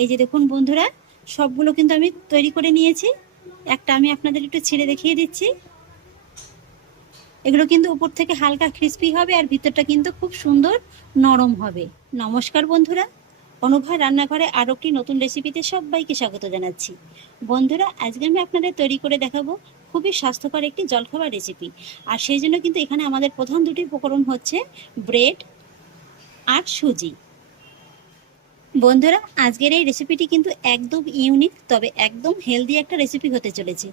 এই যে দেখুন বন্ধুরা, সবগুলো কিন্তু আমি তৈরি করে নিয়েছি। একটা আমি আপনাদের একটু ছিঁড়ে দেখিয়ে দিচ্ছি। এগুলো কিন্তু উপর থেকে হালকা ক্রিস্পি হবে আর ভিতরটা কিন্তু খুব সুন্দর নরম হবে। নমস্কার বন্ধুরা অনুভয় রান্নাঘরে আরও একটি নতুন রেসিপিতে সবাইকে স্বাগত জানাচ্ছি। বন্ধুরা, আজকে আমি আপনাদের তৈরি করে দেখাবো খুবই স্বাস্থ্যকর একটি জলখাবার রেসিপি আর সেই জন্য কিন্তু এখানে আমাদের প্রধান দুটি উপকরণ হচ্ছে ব্রেড আর সুজি। বন্ধুরা, আজকের এই রেসিপিটি কিন্তু একদম ইউনিক তবে একদম হেলদি একটা রেসিপি হতে চলেছে।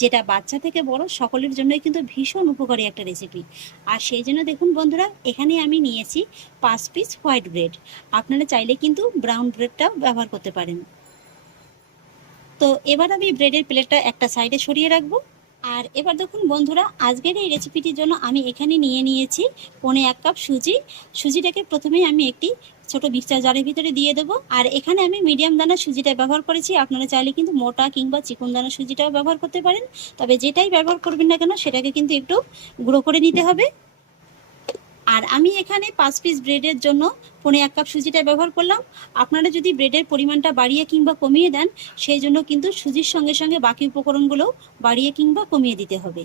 যেটা বাচ্চা থেকে বড় সকলের জন্যই কিন্তু ভীষণ উপকারী একটা রেসিপি আর সেই জন্য দেখুন বন্ধুরা, এখানে আমি নিয়েছি পাঁচ পিস হোয়াইট ব্রেড আপনারা চাইলে কিন্তু ব্রাউন ব্রেডটাও ব্যবহার করতে পারেন। তো এবার আমি ব্রেডের প্লেটটা একটা সাইডে সরিয়ে রাখব। আর এবার দেখুন বন্ধুরা, আজকের এই রেসিপিটির জন্য আমি এখানে নিয়ে নিয়েছি পনে এক কাপ সুজি। সুজিটাকে প্রথমেই আমি একটি ছোট মিক্সচার জারের ভিতরে দিয়ে দেবো। আর এখানে আমি মিডিয়াম দানা সুজিটা ব্যবহার করেছি। আপনারা চাইলে কিন্তু মোটা কিংবা চিকন দানা সুজিটাও ব্যবহার করতে পারেন। তবে যেটাই ব্যবহার করবেন না কেন, সেটাকে কিন্তু একটু গুঁড়ো করে নিতে হবে। আর আমি এখানে পাঁচ পিস ব্রেডের জন্য পনে এক কাপ সুজিটা ব্যবহার করলাম। আপনারা যদি ব্রেডের পরিমাণটা বাড়িয়ে কিংবা কমিয়ে দেন, সেই জন্য কিন্তু সুজির সঙ্গে সঙ্গে বাকি উপকরণগুলো বাড়িয়ে কিংবা কমিয়ে দিতে হবে।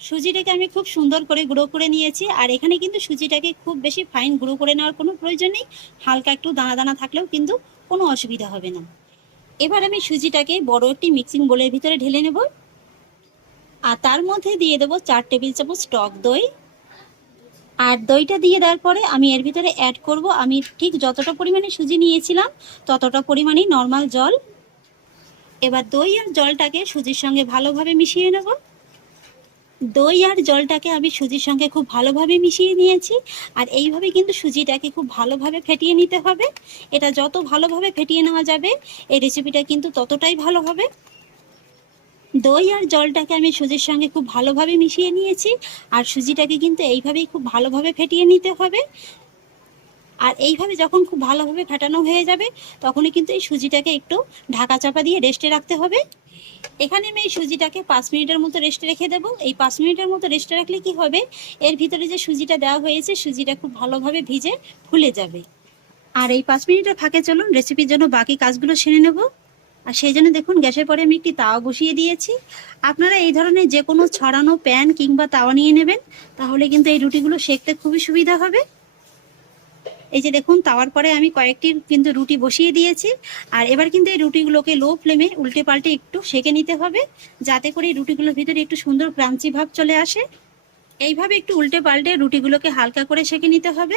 সুজিটাকে আমি খুব সুন্দর করে গুঁড়ো করে নিয়েছি আর এখানে কিন্তু সুজিটাকে খুব বেশি ফাইন গুঁড়ো করে নেওয়ার কোনো প্রয়োজন নেই। হালকা একটু দানা দানা থাকলেও কিন্তু কোনো অসুবিধা হবে না। এবার আমি সুজিটাকে বড় একটি মিক্সিং বোলের ভিতরে ঢেলে নেব। আর তার মধ্যে দিয়ে দেবো চার টেবিল চামচ টক দই। আর দইটা দিয়ে দেওয়ার পরে আমি এর ভিতরে অ্যাড করব। আমি ঠিক যতটা পরিমাণে সুজি নিয়েছিলাম, ততটা পরিমাণেই নর্মাল জল। এবার দই আর জলটাকে সুজির সঙ্গে ভালোভাবে মিশিয়ে নেব। দই আর জলটাকে আমি সুজির সঙ্গে খুব ভালোভাবে মিশিয়ে নিয়েছি। আর এইভাবে কিন্তু সুজিটাকে খুব ভালোভাবে ফেটিয়ে নিতে হবে। এটা যত ভালোভাবে ফেটিয়ে নেওয়া যাবে, এই রেসিপিটা কিন্তু ততটাই ভালো হবে। দই আর জলটাকে আমি সুজির সঙ্গে খুব ভালোভাবে মিশিয়ে নিয়েছি। আর সুজিটাকে কিন্তু এইভাবেই খুব ভালোভাবে ফেটিয়ে নিতে হবে। আর এইভাবে যখন খুব ভালোভাবে ফেটানো হয়ে যাবে, তখনই কিন্তু এই সুজিটাকে একটু ঢাকা চাপা দিয়ে রেস্টে রাখতে হবে। এখানে আমি এই সুজিটাকে পাঁচ মিনিটের মতো রেস্টে রেখে দেবো। এই পাঁচ মিনিটের মতো রেস্টে রাখলে কি হবে? এর ভিতরে যে সুজিটা দেওয়া হয়েছে, সুজিটা খুব ভালোভাবে ভিজে ফুলে যাবে। আর এই পাঁচ মিনিটের ফাঁকে চলুন রেসিপির জন্য বাকি কাজগুলো সেরে নেব। আর সেই জন্য দেখুন, গ্যাসের পরে আমি একটি তাওয়া বসিয়ে দিয়েছি। আপনারা এই ধরনের যে কোনো ছড়ানো প্যান কিংবা তাওয়া নিয়ে নেবেন, তাহলে কিন্তু এই রুটিগুলো সেকতে খুবই সুবিধা হবে। এই যে দেখুন, তাওয়ার পরে আমি কয়েকটি কিন্তু রুটি বসিয়ে দিয়েছি। আর এবার কিন্তু এই রুটিগুলোকে লো ফ্লেমে উল্টে পাল্টে একটু সেকে নিতে হবে, যাতে করে রুটিগুলোর ভিতরে একটু সুন্দর ক্রাঞ্চি ভাব চলে আসে। এইভাবে একটু উল্টে পাল্টে রুটিগুলোকে হালকা করে সেকে নিতে হবে।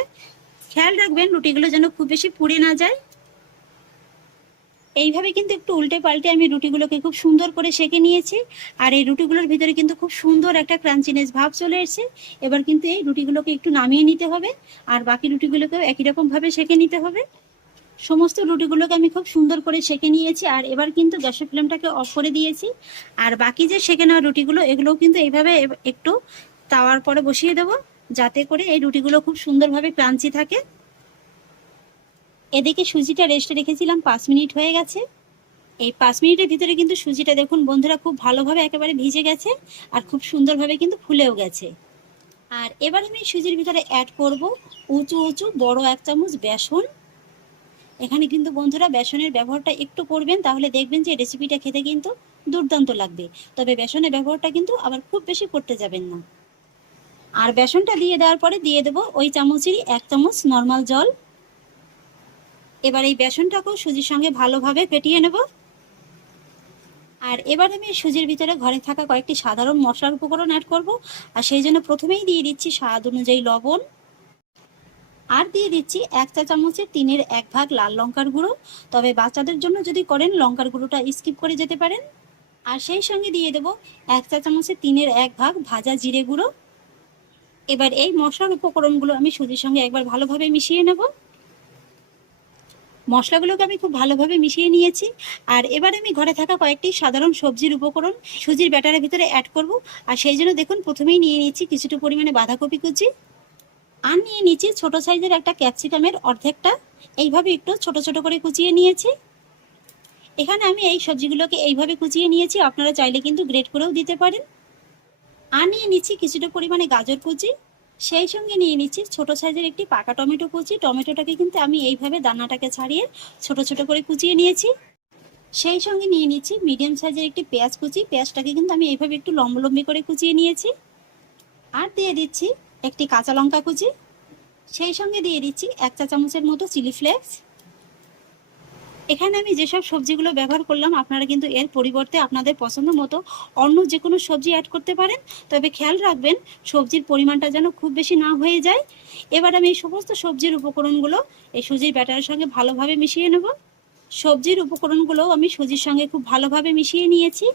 খেয়াল রাখবেন, রুটিগুলো যেন খুব বেশি পুড়ে না যায়। এইভাবে কিন্তু একটু উল্টে পাল্টে আমি রুটিগুলোকে খুব সুন্দর করে সেঁকে নিয়েছি। আর এই রুটিগুলোর ভিতরে কিন্তু খুব সুন্দর একটা ক্রাঞ্চিনেস ভাব চলে এসেছে। এবার কিন্তু এই রুটিগুলোকে একটু নামিয়ে নিতে হবে। আর বাকি রুটিগুলোকেও একই রকম ভাবে সেকে নিতে হবে। সমস্ত রুটিগুলোকে আমি খুব সুন্দর করে সেঁকে নিয়েছি। আর এবার কিন্তু গ্যাসের ফ্লেমটাকে অফ করে দিয়েছি। আর বাকি যে সেকে নেওয়া রুটিগুলো, এগুলোও কিন্তু এইভাবে একটু তাওয়ার পরে বসিয়ে দেবো। যাতে করে এই রুটিগুলো খুব সুন্দরভাবে ক্রাঞ্চি থাকে। এদিকে সুজিটা রেস্টে রেখেছিলাম, পাঁচ মিনিট হয়ে গেছে। এই পাঁচ মিনিটের ভিতরে কিন্তু সুজিটা দেখুন বন্ধুরা খুব ভালোভাবে একেবারে ভিজে গেছে আর খুব সুন্দরভাবে কিন্তু ফুলেও গেছে। আর এবার আমি সুজির ভিতরে অ্যাড করব উঁচু উঁচু বড় এক চামচ বেসন। এখানে কিন্তু বন্ধুরা বেসনের ব্যবহারটা একটু করবেন, তাহলে দেখবেন যে রেসিপিটা খেতে কিন্তু দুর্দান্ত লাগবে। তবে বেসনের ব্যবহারটা কিন্তু আবার খুব বেশি করতে যাবেন না। আর বেসনটা দিয়ে দেওয়ার পরে দিয়ে দেবো ওই চামচেরই এক চামচ নর্মাল জল। এবার এই বেসনটাকেও সুজির সঙ্গে ভালোভাবে ফেটিয়ে নেব। আর এবার আমি সুজির ভিতরে ঘরে থাকা কয়েকটি সাধারণ মশলার উপকরণ অ্যাড করব। আর সেই জন্য প্রথমেই দিয়ে দিচ্ছি স্বাদ অনুযায়ী লবণ। আর দিয়ে দিচ্ছি এক চা চামচের তিনের এক ভাগ লাল লঙ্কার গুঁড়ো। তবে বাচ্চাদের জন্য যদি করেন, লঙ্কার গুঁড়োটা স্কিপ করে যেতে পারেন। আর সেই সঙ্গে দিয়ে দেব এক চা চামচের তিনের এক ভাগ ভাজা জিরে গুঁড়ো। এবার এই মশলার উপকরণগুলো আমি সুজির সঙ্গে একবার ভালোভাবে মিশিয়ে নেব। মশলাগুলোকে আমি খুব ভালোভাবে মিশিয়ে নিয়েছি। আর এবার আমি ঘরে থাকা কয়েকটি সাধারণ সবজির উপকরণ সুজির ব্যাটারের ভিতরে অ্যাড করব। আর সেই জন্য দেখুন, প্রথমেই নিয়ে নিচ্ছি কিছুটা পরিমাণে বাঁধাকপি কুচি। আর নিয়ে নিচ্ছি ছোট সাইজের একটা ক্যাপসিকামের অর্ধেকটা। এইভাবে একটু ছোট ছোট করে কুচিয়ে নিয়েছি। এখানে আমি এই সবজিগুলোকে এইভাবে কুচিয়ে নিয়েছি, আপনারা চাইলে কিন্তু গ্রেট করেও দিতে পারেন। আর নিয়ে নিচ্ছি কিছুটা পরিমাণে গাজর কুচি। সেই সঙ্গে নিয়ে নিচ্ছি ছোট সাইজের একটি পাকা টমেটো কুচি। টমেটোটাকে কিন্তু আমি এইভাবে দানাটাকে ছাড়িয়ে ছোট ছোট করে কুচিয়ে নিয়েছি। সেই সঙ্গে নিয়ে নিচ্ছি মিডিয়াম সাইজের একটি পেঁয়াজ কুচি। পেঁয়াজটাকে কিন্তু আমি এইভাবে একটু লম্বলম্বি করে কুচিয়ে নিয়েছি। আর দিয়ে দিচ্ছি একটি কাঁচা লঙ্কা কুচি। সেই সঙ্গে দিয়ে দিচ্ছি এক চা চামচের মতো চিলি ফ্লেক্স। এখানে আমি যেসব সবজিগুলো ব্যবহার করলাম, আপনারা কিন্তু এর পরিবর্তে আপনাদের পছন্দ মতো অন্য যে কোনো সবজি অ্যাড করতে পারেন। তবে খেয়াল রাখবেন, সবজির পরিমাণটা যেন খুব বেশি না হয়ে যায়। এবার আমি এই সমস্ত সবজির উপকরণগুলো এই সুজির ব্যাটারের সঙ্গে ভালোভাবে মিশিয়ে নেব। সবজির উপকরণগুলো আমি সুজির সঙ্গে খুব ভালোভাবে মিশিয়ে নিয়েছি।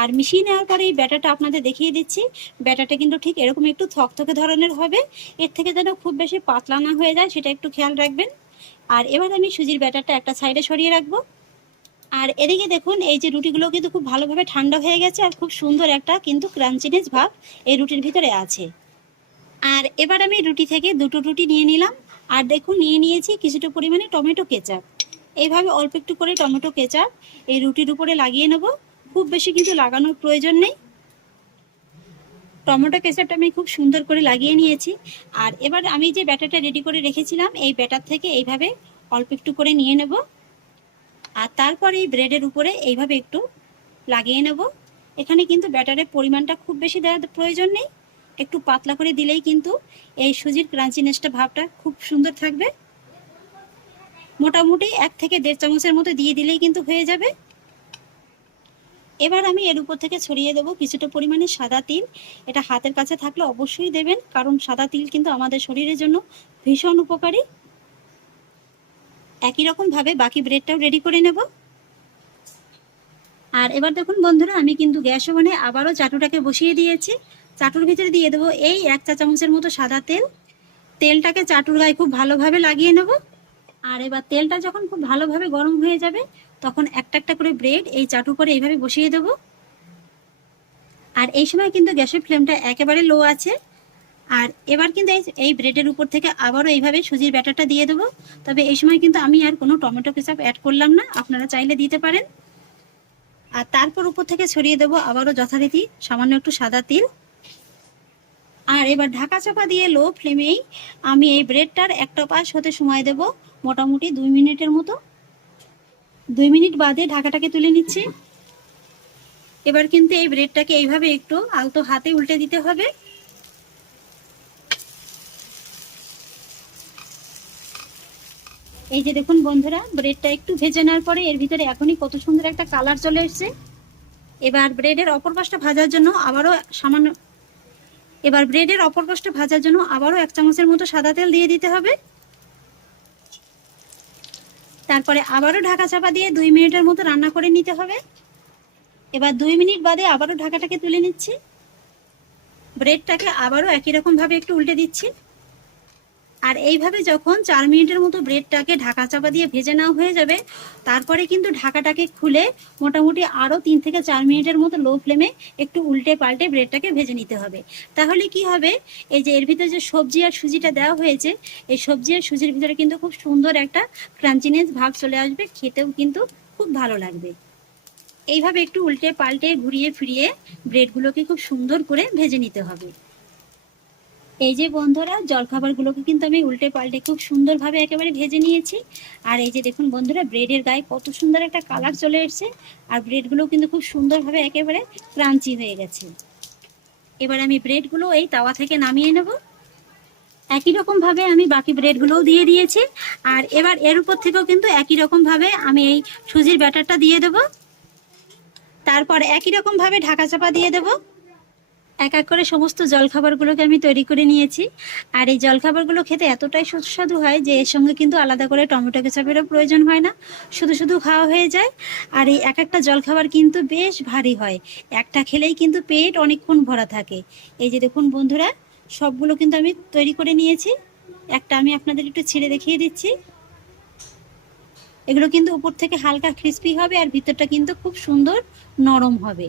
আর মিশিয়ে নেওয়ার পরে এই ব্যাটারটা আপনাদের দেখিয়ে দিচ্ছি। ব্যাটারটা কিন্তু ঠিক এরকম একটু থকথকে ধরনের হবে। এর থেকে যেন খুব বেশি পাতলা না হয়ে যায়, সেটা একটু খেয়াল রাখবেন। আর এবার আমি সুজির ব্যাটারটা একটা সাইডে সরিয়ে রাখব। আর এদিকে দেখুন, এই যে রুটিগুলো কিন্তু খুব ভালোভাবে ঠান্ডা হয়ে গেছে আর খুব সুন্দর একটা কিন্তু ক্রাঞ্চিনেস ভাব এই রুটির ভিতরে আছে। আর এবার আমি রুটি থেকে দুটো রুটি নিয়ে নিলাম। আর দেখুন, নিয়ে নিয়েছি কিছুটা পরিমাণে টমেটো কেচাপ। এইভাবে অল্প একটু করে টমেটো কেচাপ এই রুটির উপরে লাগিয়ে নেব। খুব বেশি কিন্তু লাগানোর প্রয়োজন নেই। টমেটো কেচাপটা আমি খুব সুন্দর করে লাগিয়ে নিয়েছি। আর এবার আমি যে ব্যাটারটা রেডি করে রেখেছিলাম, এই ব্যাটার থেকে এইভাবে অল্প একটু করে নিয়ে নেব। আর তারপরে এই ব্রেডের উপরে এইভাবে একটু লাগিয়ে নেব। এখানে কিন্তু ব্যাটারের পরিমাণটা খুব বেশি দেওয়ার প্রয়োজন নেই। একটু পাতলা করে দিলেই কিন্তু এই সুজির ক্রাঞ্চিনেসটা ভাবটা খুব সুন্দর থাকবে। মোটামুটি এক থেকে দেড় চামচের মতো দিয়ে দিলেই কিন্তু হয়ে যাবে। এবার আমি এর উপর থেকে ছড়িয়ে দেবো কিছুটা পরিমাণে সাদা তিল। এটা হাতের কাছে থাকলে অবশ্যই দেবেন, কারণ সাদা তিল কিন্তু আমাদের শরীরের জন্য ভীষণ উপকারী। একই রকম ভাবে বাকি ব্রেডটাও রেডি করে নেব। আর এবার দেখুন বন্ধুরা, আমি কিন্তু গ্যাস ওভেনে আবারও চাটুটাকে বসিয়ে দিয়েছি। চাটুর ভিতরে দিয়ে দেবো এই এক চা চামচের মতো সাদা তেল। তেলটাকে চাটুর গায়ে খুব ভালোভাবে লাগিয়ে নেব। আর এবার তেলটা যখন খুব ভালোভাবে গরম হয়ে যাবে তখন একটা একটা করে ব্রেড এই চাটু করে এইভাবে বসিয়ে দেব। আর এই সময় কিন্তু গ্যাসের ফ্লেমটা একেবারে লো আছে। আর এবার কিন্তু এই- ব্রেডের উপর থেকে আবারও এইভাবে সুজির ব্যাটারটা দিয়ে দেবো। তবে এই সময় কিন্তু আমি আর কোনো টমেটো কেচাপ অ্যাড করলাম না, আপনারা চাইলে দিতে পারেন। আর তারপর উপর থেকে ছড়িয়ে দেবো আবারও যথারীতি সামান্য একটু সাদা তিল। আর এবার ঢাকা চাপা দিয়ে লো ফ্লেমেই আমি এই ব্রেডটার একটা পাশ হতে সময় দেব, মোটামুটি দুই মিনিটের মতো। দুই মিনিট বাদে ঢাকাটাকে তুলে নিচ্ছি। এবার কিন্তু এই ব্রেডটাকে এইভাবে একটু আলতো হাতে উল্টে দিতে হবে। এই যে দেখুন বন্ধুরা, ব্রেডটা একটু ভেজে নেওয়ার পরে এর ভিতরে এখনই কত সুন্দর একটা কালার চলে এসেছে। এবার ব্রেডের অপর পাশটা ভাজার জন্য আবারও সামান্য এবার ব্রেডের অপর পাশটা ভাজার জন্য আবারও এক চামচের মতো সাদা তেল দিয়ে দিতে হবে। তারপরে আবারও ঢাকা চাপা দিয়ে দুই মিনিটের মতো রান্না করে নিতে হবে। এবার দুই মিনিট বাদে আবারও ঢাকাটাকে তুলে নিচ্ছি। ব্রেডটাকে আবারও একই রকমভাবে একটু উল্টে দিচ্ছি। আর এইভাবে যখন চার মিনিটের মতো ব্রেডটাকে ঢাকা চাপা দিয়ে ভেজে নেওয়া হয়ে যাবে, তারপরে কিন্তু ঢাকাটাকে খুলে মোটামুটি আরও তিন থেকে চার মিনিটের মতো লো ফ্লেমে একটু উল্টে পাল্টে ব্রেডটাকে ভেজে নিতে হবে। তাহলে কি হবে? এই যে এর ভিতরে যে সবজি আর সুজিটা দেওয়া হয়েছে, এই সবজি আর সুজির ভিতরে কিন্তু খুব সুন্দর একটা ক্রাঞ্চিনেস ভাব চলে আসবে, খেতেও কিন্তু খুব ভালো লাগবে। এইভাবে একটু উল্টে পাল্টে ঘুরিয়ে ফিরিয়ে ব্রেডগুলোকে খুব সুন্দর করে ভেজে নিতে হবে। এই যে বন্ধুরা, জলখাবারগুলোকে কিন্তু আমি উল্টে পাল্টে খুব সুন্দরভাবে একেবারে ভেজে নিয়েছি। আর এই যে দেখুন বন্ধুরা ব্রেডের গায়ে কত সুন্দর একটা কালার চলে এসেছে। আর ব্রেডগুলো কিন্তু খুব সুন্দরভাবে একেবারে ক্রাঞ্চি হয়ে গেছে। এবার আমি ব্রেডগুলো এই তাওয়া থেকে নামিয়ে নেব। একই রকম ভাবে আমি বাকি ব্রেডগুলোও দিয়ে দিয়েছি। আর এবার এর উপর থেকেও কিন্তু একই রকম ভাবে আমি এই সুজির ব্যাটারটা দিয়ে দেব। তারপর একই রকম ভাবে ঢাকা চাপা দিয়ে দেবো। এক এক করে সমস্ত জলখাবারগুলোকে আমি তৈরি করে নিয়েছি। আর এই জলখাবারগুলো খেতে এতটাই সুস্বাদু হয় যে এর সঙ্গে কিন্তু আলাদা করে টমেটো কেচাপেরও প্রয়োজন হয় না। শুধু শুধু খাওয়া হয়ে যায়। আর এই এক একটা জলখাবার কিন্তু বেশ ভারী হয়। একটা খেলেই কিন্তু পেট অনেকক্ষণ ভরা থাকে। এই যে দেখুন বন্ধুরা, সবগুলো কিন্তু আমি তৈরি করে নিয়েছি। একটা আমি আপনাদের একটু ছেড়ে দেখিয়ে দিচ্ছি। এগুলো কিন্তু উপর থেকে হালকা ক্রিস্পি হবে আর ভিতরটা কিন্তু খুব সুন্দর নরম হবে।